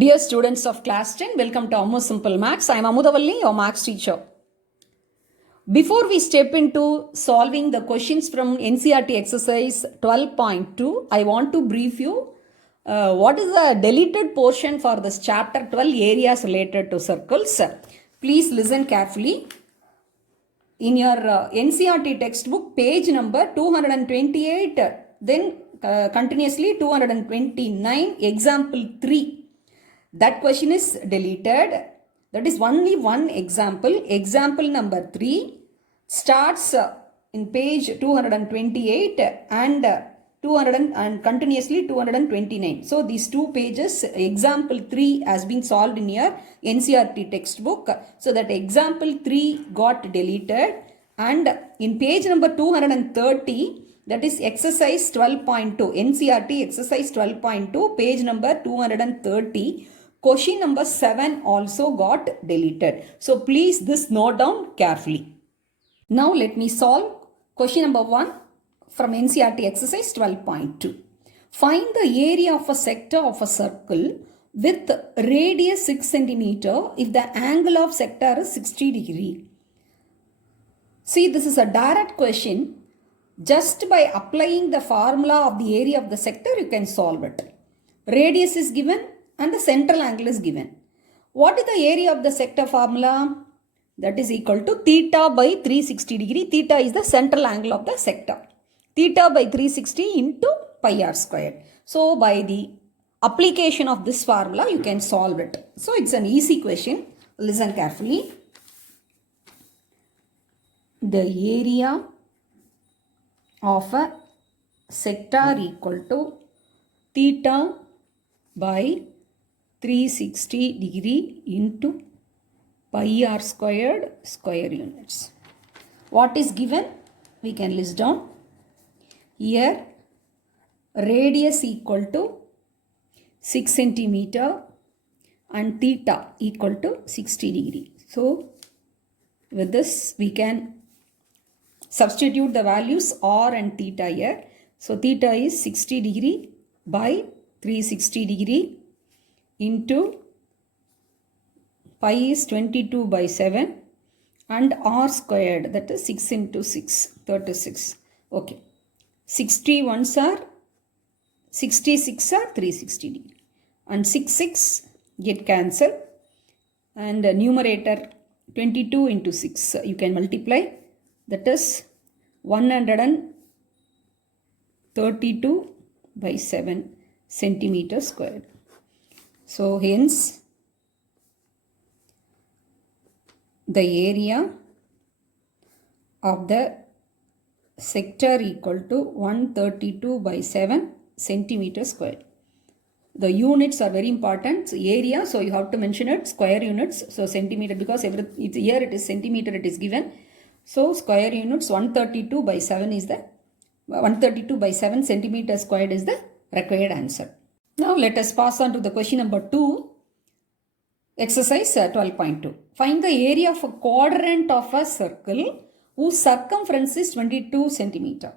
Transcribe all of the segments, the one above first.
Dear students of class 10, welcome to Ammu Simple Maths. I am Amudavalli, your maths teacher. Before we step into solving the questions from NCERT exercise 12.2, I want to brief you what is the deleted portion for this chapter 12 areas related to circles. Please listen carefully. In your NCERT textbook, page number 228, then continuously 229, example 3. That question is deleted. That is only one example. Example number 3 starts in page 228 and 200 and continuously 229. So these two pages, example 3 has been solved in your NCERT textbook. So that example 3 got deleted, and in page number 230, that is exercise 12.2, NCERT exercise 12.2, page number 230, question number 7 also got deleted. So please this note down carefully. Now let me solve question number 1 from NCERT exercise 12.2. Find the area of a sector of a circle with radius 6 cm if the angle of sector is 60 degree. See, this is a direct question. Just by applying the formula of the area of the sector, you can solve it. Radius is given and the central angle is given. What is the area of the sector formula? That is equal to theta by 360 degree. Theta is the central angle of the sector. Theta by 360 into pi r squared. So by the application of this formula, you can solve it. So it's an easy question. Listen carefully. The area of a sector equal to theta by 360 degree into pi r squared square units. What is given? We can list down. Here radius equal to 6 centimeter and theta equal to 60 degree. So with this we can substitute the values r and theta here. So theta is 60 degree by 360 degree into pi is 22 by 7 and r squared, that is 6 into 6, 36. Okay. 61s are 66 are 360 degree and 6 get cancelled, and numerator 22 into 6 you can multiply, that is 132 by 7 centimeter squared. So hence the area of the sector equal to 132 by 7 centimeter squared. The units are very important. So area, so you have to mention it, square units. So centimeter, because here it is centimeter, it is given. So square units 132 by 7 is the 132 by 7 centimeter squared is the required answer. Now let us pass on to the question number 2. Exercise 12.2. Find the area of a quadrant of a circle whose circumference is 22 centimeter.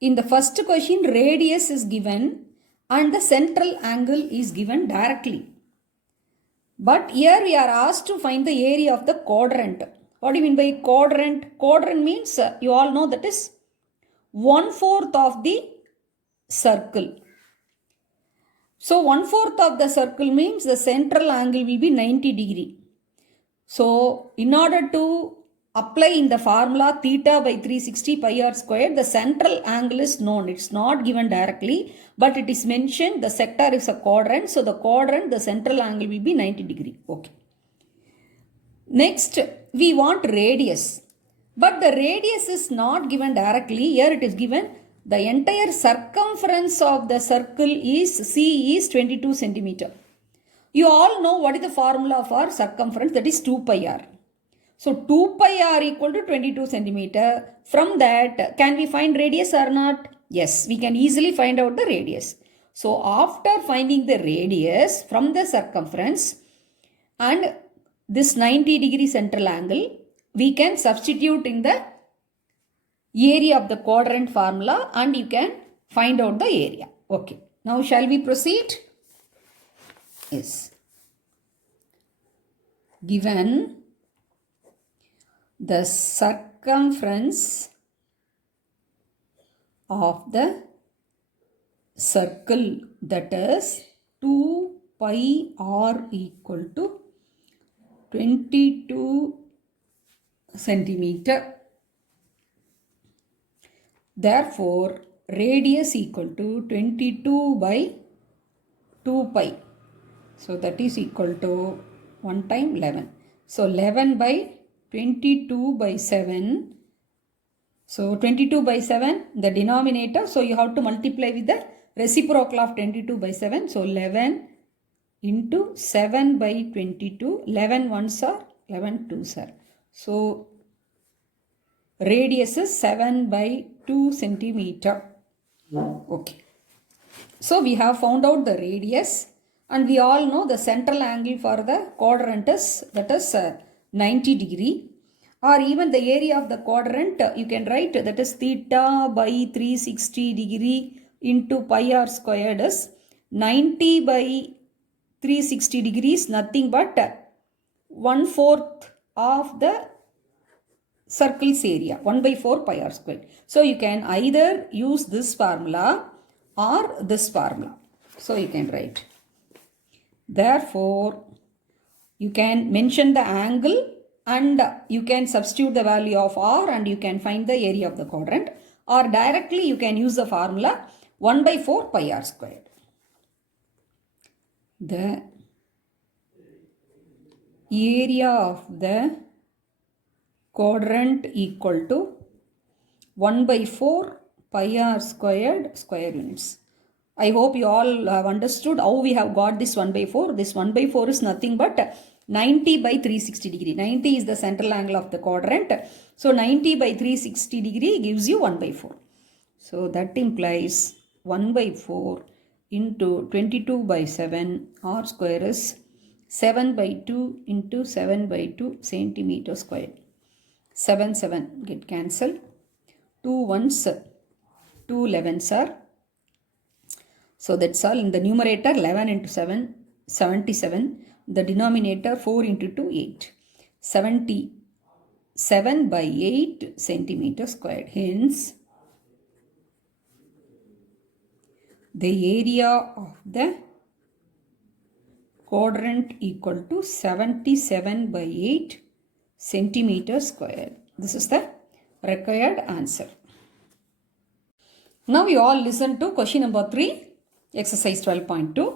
In the first question, radius is given and the central angle is given directly. But here we are asked to find the area of the quadrant. What do you mean by quadrant? Quadrant means you all know that is 1/4 of the circle. So 1/4 of the circle means the central angle will be 90 degree. So in order to apply in the formula theta by 360 pi r squared, the central angle is known. It's not given directly, but it is mentioned the sector is a quadrant. So the quadrant, the central angle will be 90 degree. Okay. Next, we want radius. But the radius is not given directly. Here it is given. The entire circumference of the circle is C is 22 centimeter. You all know what is the formula for circumference, that is 2 pi r. So 2 pi r equal to 22 centimeter. From that, can we find radius or not? Yes, we can easily find out the radius. So after finding the radius from the circumference and this 90 degree central angle, we can substitute in the area of the quadrant formula and you can find out the area. Okay. Now shall we proceed? is given the circumference of the circle, that is 2 pi r equal to 22 centimeter. Therefore, radius equal to 22 by 2 pi. So that is equal to 1 time 11. So 11 by 22 by 7. So 22 by 7, the denominator. So you have to multiply with the reciprocal of 22 by 7. So 11 into 7 by 22. 11 ones are 11 twos are. So radius is 7 by 2 centimeter. Okay. So we have found out the radius, and we all know the central angle for the quadrant is, that is 90 degree, or even the area of the quadrant you can write, that is theta by 360 degree into pi r squared is 90 by 360 degrees, nothing but 1/4 of the circle's area, 1 by 4 pi r squared. So you can either use this formula or this formula. So you can write. Therefore, you can mention the angle and you can substitute the value of r and you can find the area of the quadrant, or directly you can use the formula 1 by 4 pi r squared. The area of the quadrant equal to 1 by 4 pi r squared square units. I hope you all have understood how we have got this 1 by 4. This 1 by 4 is nothing but 90 by 360 degree. 90 is the central angle of the quadrant. So 90 by 360 degree gives you 1 by 4. So that implies 1 by 4 into 22 by 7 r square is 7 by 2 into 7 by 2 centimeter square. 7 get cancelled. 2 ones, 2 11s are. So that's all. In the numerator 11 into 7, 77. The denominator 4 into 2, 8. 77 by 8 centimeter squared. Hence, the area of the quadrant equal to 77 by 8 centimeter squared. This is the required answer. Now you all listen to question number 3, exercise 12.2.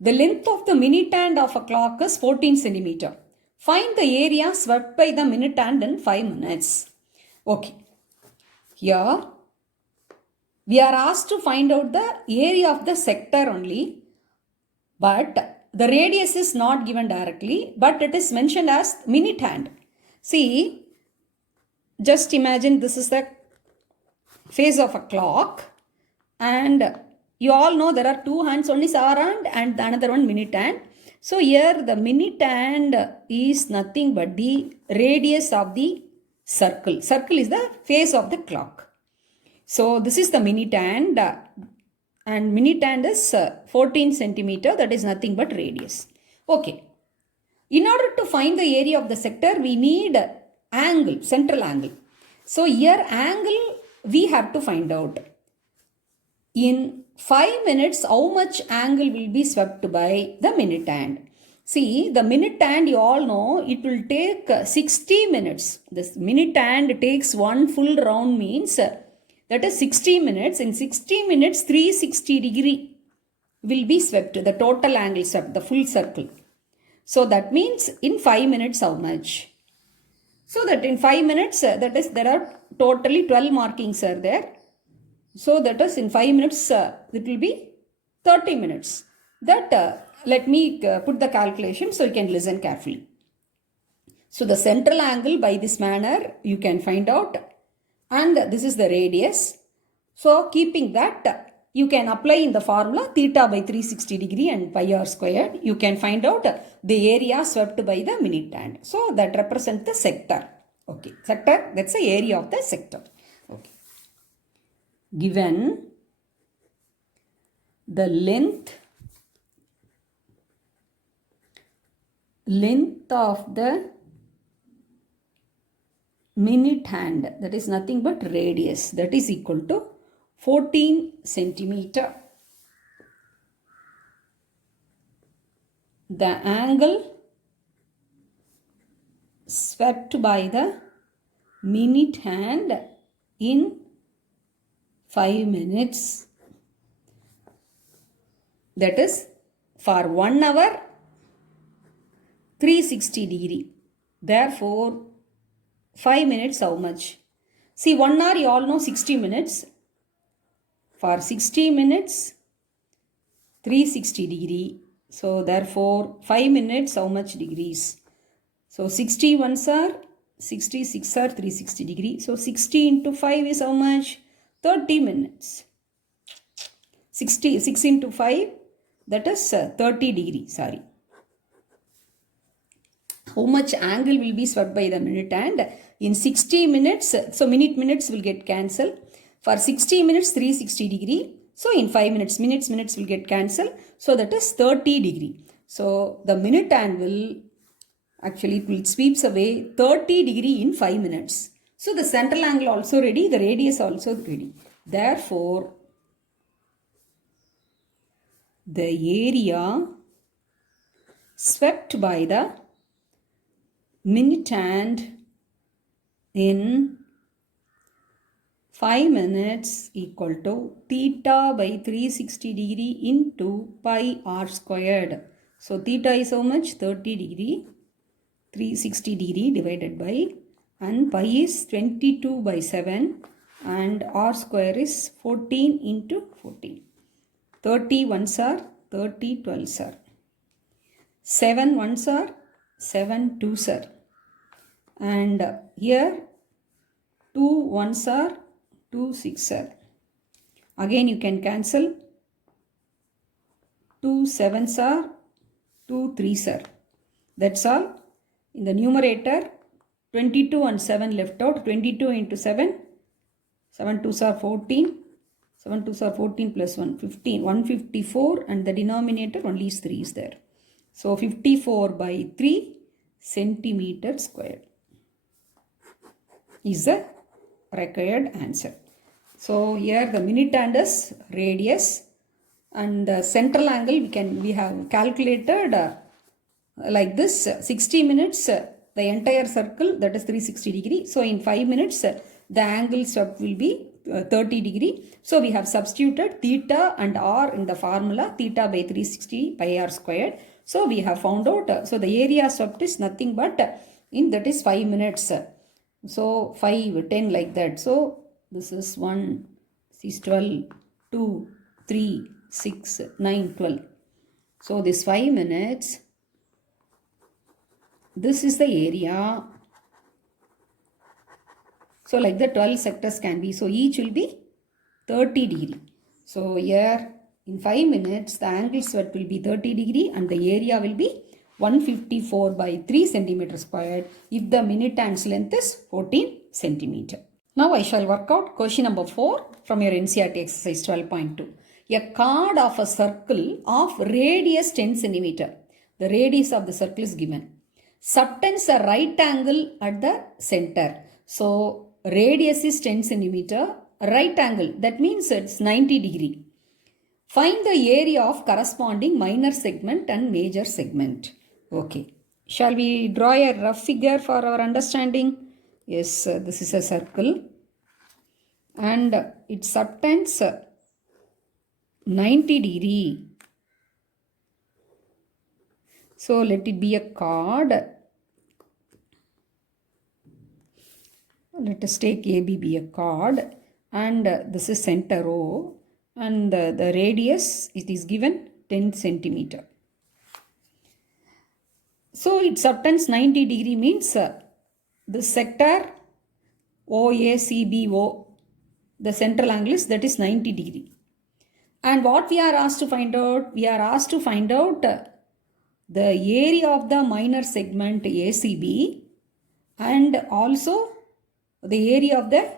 The length of the minute hand of a clock is 14 centimeter. Find the area swept by the minute hand in 5 minutes. Okay. Here we are asked to find out the area of the sector only, but the radius is not given directly, but it is mentioned as minute hand. See, just imagine this is the face of a clock, and you all know there are two hands, one is hour hand and another one minute hand. So here the minute hand is nothing but the radius of the circle. Circle is the face of the clock. So this is the minute hand, and minute hand is 14 centimeter, that is nothing but radius. Okay. In order to find the area of the sector, we need angle, central angle. So here angle we have to find out. In 5 minutes, how much angle will be swept by the minute hand? See, the minute hand, you all know, it will take 60 minutes. This minute hand takes one full round, means that is 60 minutes. In 60 minutes, 360 degree will be swept, the total angle swept, the full circle. So that means in 5 minutes how much? So that in 5 minutes, that is, there are totally 12 markings are there. So that is in 5 minutes, it will be 30 minutes. That let me put the calculation so you can listen carefully. So the central angle by this manner you can find out, and this is the radius. So keeping that, you can apply in the formula theta by 360 degree and pi r squared. You can find out the area swept by the minute hand. So that represents the sector. Okay, sector, that's the area of the sector. Okay. Given the length length of the minute hand, that is nothing but radius, that is equal to 14 centimeter. The angle swept by the minute hand in 5 minutes, that is for 1 hour 360 degree. Therefore 5 minutes how much? See, 1 hour you all know 60 minutes. For 60 minutes 360 degree. So therefore 5 minutes how much degrees? So 60 ones are 66 are 360 degree. So 60 into 5 is how much? 30 minutes. 6 into 5, that is 30 degree. Sorry. How much angle will be swept by the minute hand? In 60 minutes, so minutes will get cancelled. For 60 minutes 360 degree. So in 5 minutes will get cancelled. So that is 30 degree. So the minute hand will actually, it will sweeps away 30 degree in 5 minutes. So the central angle also ready, the radius also ready. Therefore, the area swept by the minute hand in 5 minutes equal to theta by 360 degree into pi r squared. So theta is how much? 30 degree. 360 degree divided by, and pi is 22 by 7 and r square is 14 into 14. 30 ones are 30 12s are. 7 ones are 7 2s are. And here 2 ones are 2 6 are. Again you can cancel. 2 7s are 2 3s are. That's all. In the numerator 22 and 7 left out. 22 into 7. 7 2s are 14. 7 2s are 14 plus 1 15. 154 and the denominator only is 3 is there. So 54 by 3 centimeter squared is the required answer. So here the minute hand is radius and the central angle we have calculated like this. 60 minutes the entire circle, that is 360 degree. So in 5 minutes the angle swept will be 30 degree. So we have substituted theta and r in the formula, theta by 360 pi r squared. So we have found out, so the area swept is nothing but in that is 5 minutes. So 5, 10 like that. So this is 1, 6, 12, 2, 3, 6, 9, 12. So this 5 minutes, this is the area. So like the 12 sectors can be. So each will be 30 degree. So here in 5 minutes the angle swept will be 30 degree and the area will be 154 by 3 centimeter squared if the minute hand's length is 14 centimeter. Now I shall work out question number 4 from your NCERT exercise 12.2. A chord of a circle of radius 10 centimeter. The radius of the circle is given. Subtends a right angle at the center. So radius is 10 centimeter. Right angle, that means it's 90 degree. Find the area of corresponding minor segment and major segment. Okay. Shall we draw a rough figure for our understanding? Yes, this is a circle. And it subtends 90 degree. So let it be a chord. Let us take AB be a chord. And this is center O. And the radius, it is given 10 centimeter. So it subtends 90 degree means the sector OACBO, the central angle is, that is 90 degree. And what we are asked to find out? We are asked to find out the area of the minor segment ACB and also the area of the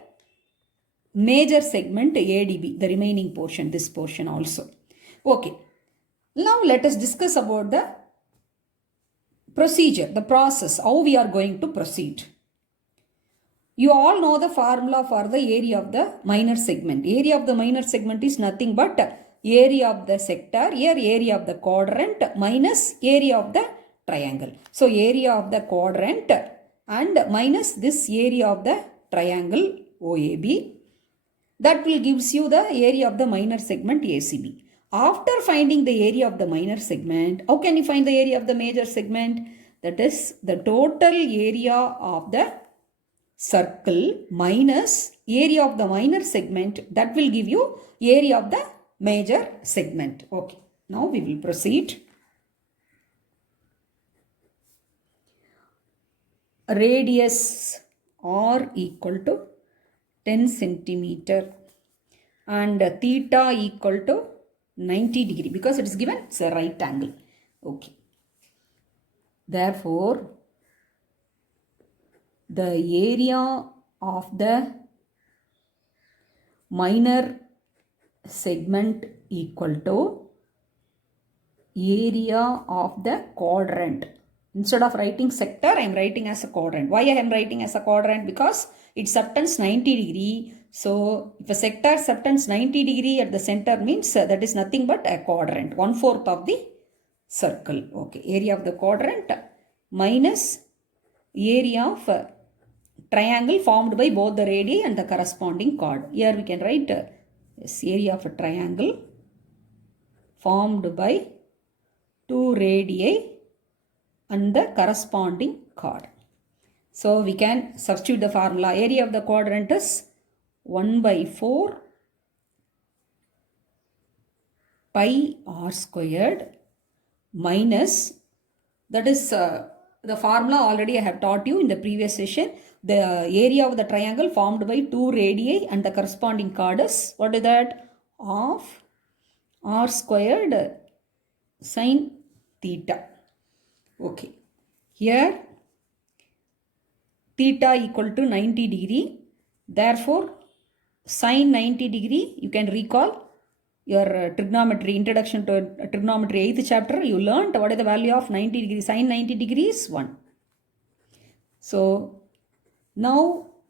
major segment ADB, the remaining portion, this portion also. Okay. Now let us discuss about the procedure, the process, how we are going to proceed. You all know the formula for the area of the minor segment. Area of the minor segment is nothing but area of the sector, here area of the quadrant minus area of the triangle. So area of the quadrant and minus this area of the triangle OAB. That will gives you the area of the minor segment ACB. After finding the area of the minor segment, how can you find the area of the major segment? That is the total area of the circle minus area of the minor segment. That will give you area of the major segment. Okay, now we will proceed. Radius R equal to 10 centimeter and theta equal to 90 degree because it is given it's a right angle. Okay. Therefore, the area of the minor segment equal to area of the quadrant. Instead of writing sector, I am writing as a quadrant. Why I am writing as a quadrant? Because it subtends 90 degree. So, if a sector subtends 90 degree at the center means that is nothing but a quadrant. 1/4 of the circle. Okay, area of the quadrant minus area of triangle formed by both the radii and the corresponding chord. Here we can write this area of a triangle formed by two radii and the corresponding chord. So we can substitute the formula. Area of the quadrant is 1/4 pi r squared minus, that is the formula already I have taught you in the previous session. The area of the triangle formed by two radii and the corresponding chord is, what is that? Of r squared sine theta. Okay, here theta equal to 90 degree. Therefore, sine 90 degree, you can recall your trigonometry, introduction to trigonometry 8th chapter, you learned what is the value of 90 degree. Sine 90 degree is 1. So, now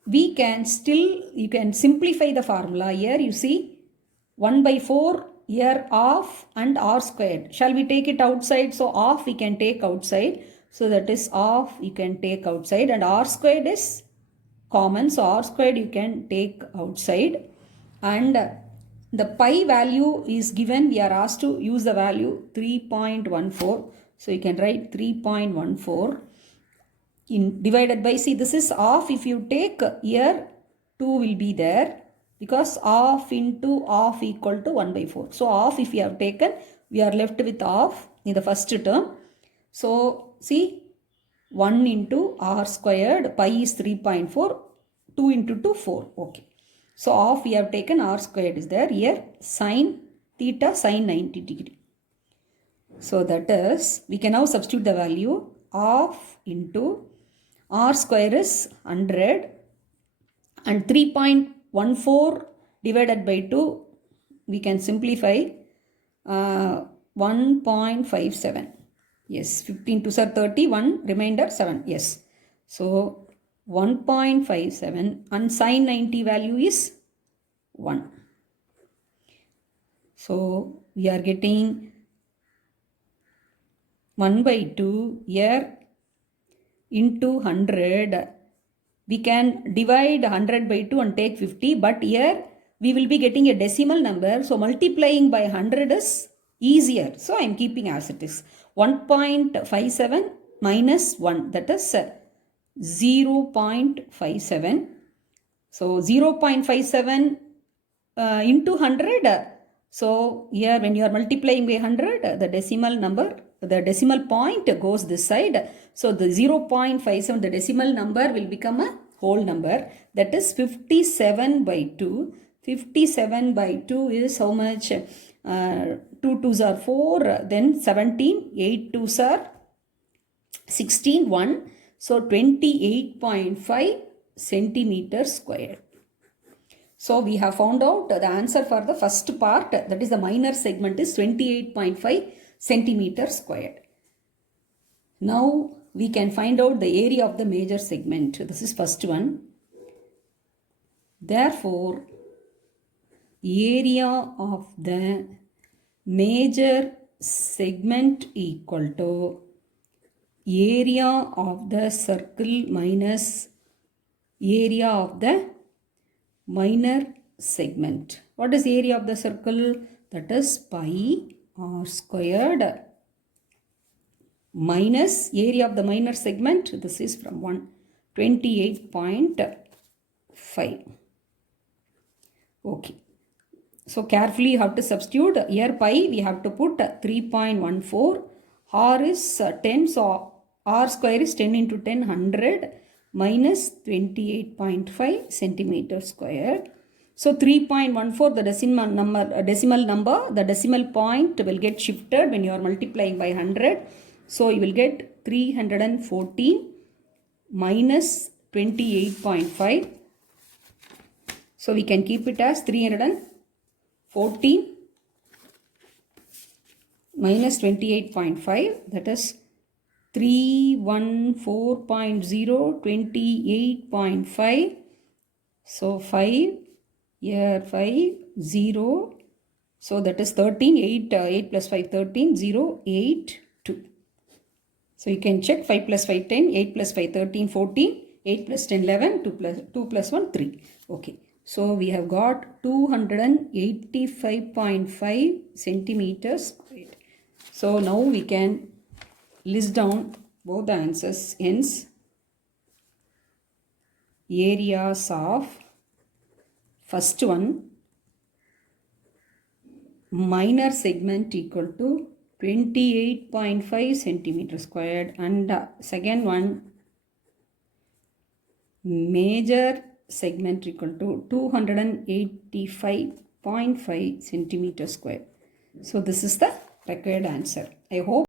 we can still, you can simplify the formula. Here you see 1/4 here half and r squared. Shall we take it outside? So half we can take outside. So that is half you can take outside and r squared is common. So r squared you can take outside and the pi value is given. We are asked to use the value 3.14. So you can write 3.14 in divided by, see this is half. If you take here 2 will be there. Because half into half equal to 1/4. So half if we have taken, we are left with half in the first term. So see 1 into r squared, pi is 3.4, 2 into 2, 4. Okay. So half we have taken, r squared is there. Here sine theta, sine 90 degree. So that is, we can now substitute the value half into r square is 100 and 3.14 divided by 2, we can simplify 1.57. Yes, 15 to 30, 1 remainder 7. Yes. So 1.57 and sine 90 value is 1. So we are getting 1/2 here into 100. We can divide 100 by 2 and take 50, but here we will be getting a decimal number. So multiplying by 100 is easier. So I am keeping as it is. 1.57 minus 1, that is 0.57. So 0.57 into 100. So here when you are multiplying by 100, the decimal number, the decimal point goes this side. So the 0.57, the decimal number will become a whole number. That is 57/2. 57/2 is how much? 2 2s are 4, then 17, 8 2s are 16, 1. So 28.5 centimeters square. So we have found out the answer for the first part, that is the minor segment is 28.5 centimeters squared. Now we can find out the area of the major segment. This is first one. Therefore, area of the major segment equal to area of the circle minus area of the minor segment. What is area of the circle? That is pi r squared minus area of the minor segment. This is from 128.5. Okay. So carefully you have to substitute. Here pi we have to put 3.14. R is 10. So r square is 10 into 10, 100 minus 28.5 centimeter square. So 3.14, the decimal number, the decimal point will get shifted when you are multiplying by 100. So you will get 314 minus 28.5. So we can keep it as 314 minus 28.5, that is 314.0, 28.5. So 5, here 5, 0. So that is 13, 8 plus 5, 13, 0, 8, 2. So you can check 5 plus 5, 10, 8 plus 5, 13, 14, 8 plus 10, 11, 2 plus 1, 3. Okay. So we have got 285.5 centimeters squared. So now we can list down both the answers. Hence, areas of first one, minor segment equal to 28.5 centimeter squared, and second one, major segment equal to 285.5 centimeter square. So this is the required answer. I hope